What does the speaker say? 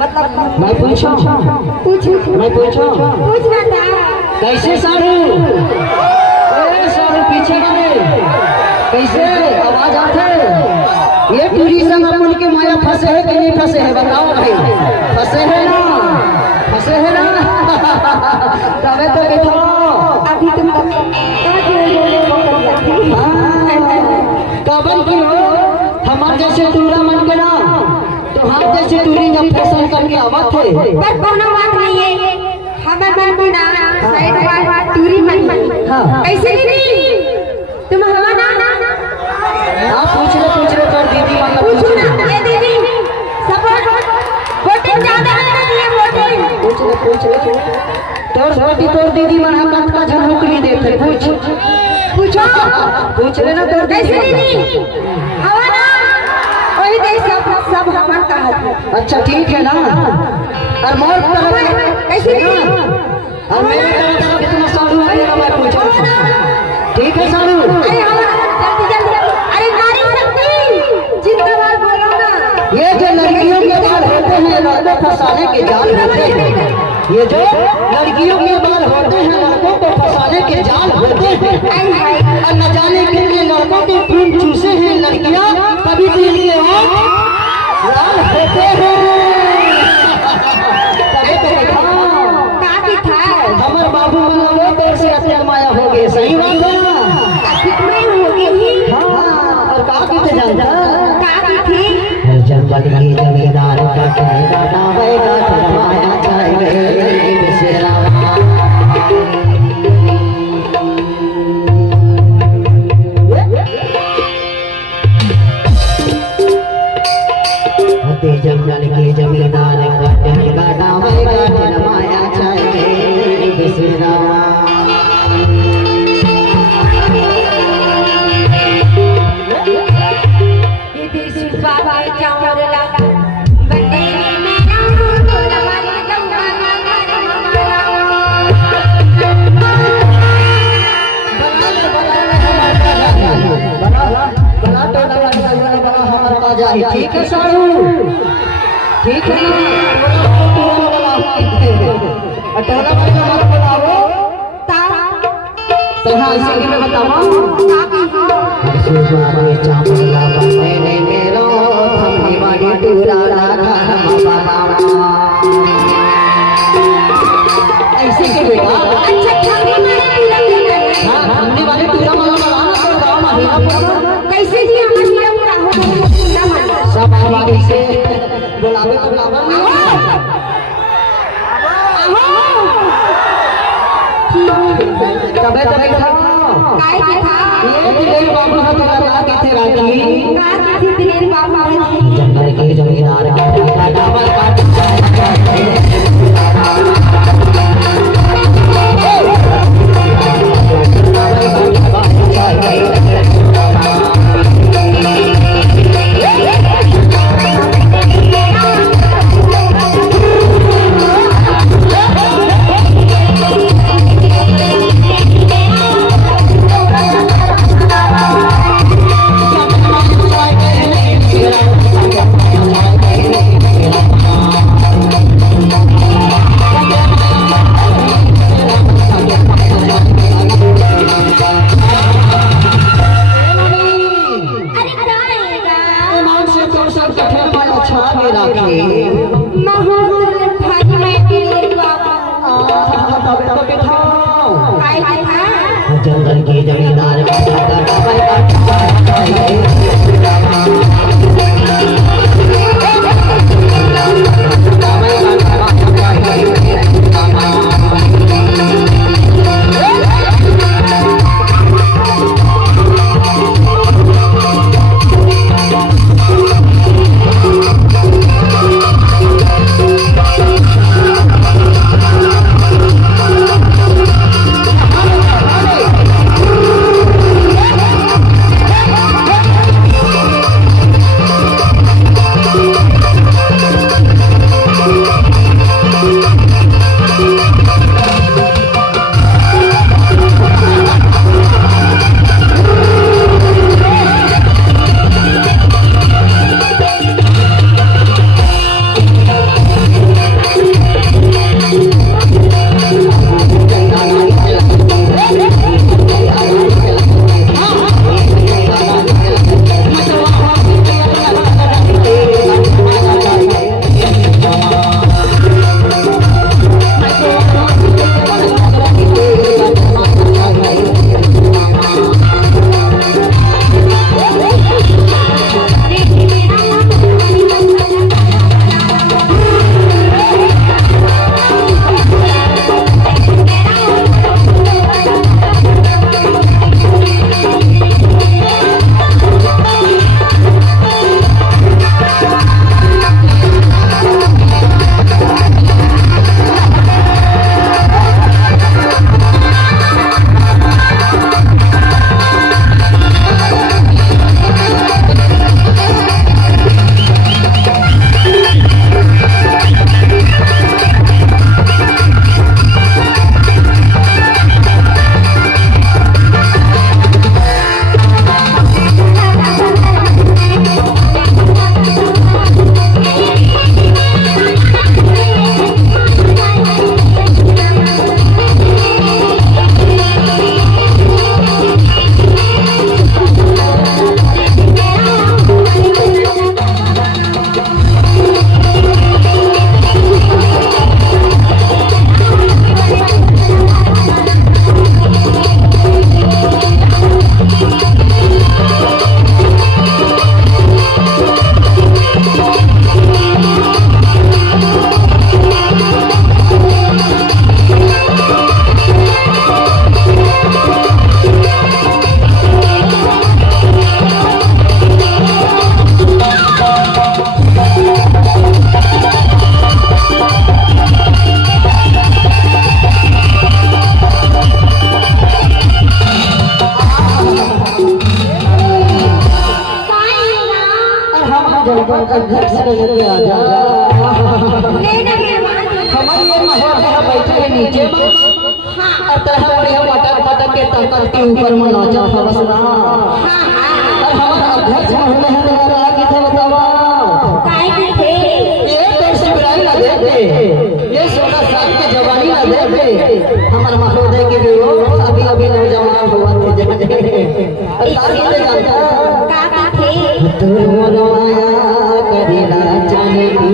मतलब मैं पूछो मैं पूछो पूछना था कैसे सारू सारू पीछे गए कैसे आवाज आते ये टूरिज्म अपन के माया फंसे है कि नहीं फंसे है बताओ भाई फंसे है ना तबे तो बैठो अभी तुम कबल की हो हमारे जैसे टूरा मन के ना तो हम जैसे टूरी जब फैशन करके आवत थे पर कोनो बात नहीं है हमार मन को ना साइड बात टूरी मन हाँ ऐसे नहीं तुम हमारा ना हाँ पूछ रहे कर दीदी मतलब पूछो ना ये दीदी सपोर्ट वोटिंग ज्यादा है ये वोटिंग पूछ रहे तोर छोटी तोर दीदी मना कट का झलक नहीं देते पूछ ले ना तोर कैसे दीदी हमारा वही दे सब हमार का है अच्छा ठीक है ना और मोर तरफ कैसे दीदी और मेरे तरफ कितना साधु है मैं पूछूं ठीक है साधु अरे जल्दी जल्दी अरे नारी शक्ति जिंदाबाद बोलो ना ये जो लड़कियों के बाल होते हैं लड़कों फंसाने के जाल होते हैं ये जो लड़कियों के बाल होते हैं लड़कों को फंसाने के जाल होते हैं और न जाने के लिए लड़कों के खून चूसे हैं लड़कियां कभी दिल के लाल होते हैं हमारे बाबू मनोगे तो से अत्यंत माया हो गए सही बात है ना और काफी थे जंगल की जमींदार का कहना होगा माया चाहिए बिसरा जंगल के जमींदार का कहना होगा माया चाहिए बिसरा ठीक है सारू ठीक है टोला वाला बुलाओ तो हाँ इसी में बताओ चामुंडा बनने ने मेरो थमनी वाली टूरा राधा ऐसे के बेटा हाँ थमनी वाली टूरा माला बनाना तो गाँव में हीरा कैसे जी हमारा हीरा पूरा हो सब आवाज़ से बुलावे तबे तो बैठा काय के था ये दिलेर बाबू हाथ लगा के थे राजी का थी दिलेर बाबू जंगल के जमींदार का डाबल काट जंगल के जमींदार अध्यक्ष लेके आ जा लेना मेहमान हमारे ये महोदय बैठे हैं नीचे में और तरह बढ़िया पटक पटक के तंकल के ऊपर में नाचा था बस ना और हमारा अध्यक्ष महोदय है तो लगा कि था बतावा काय के थे ये तो शिवराई ना देते ये 16 साल की जवानी ना देते हमारे महोदय के भी वो अभी अभी नौजवान हुआ थे जाने और ताकि ले जाता का थे तुम रवाया करेला जाने की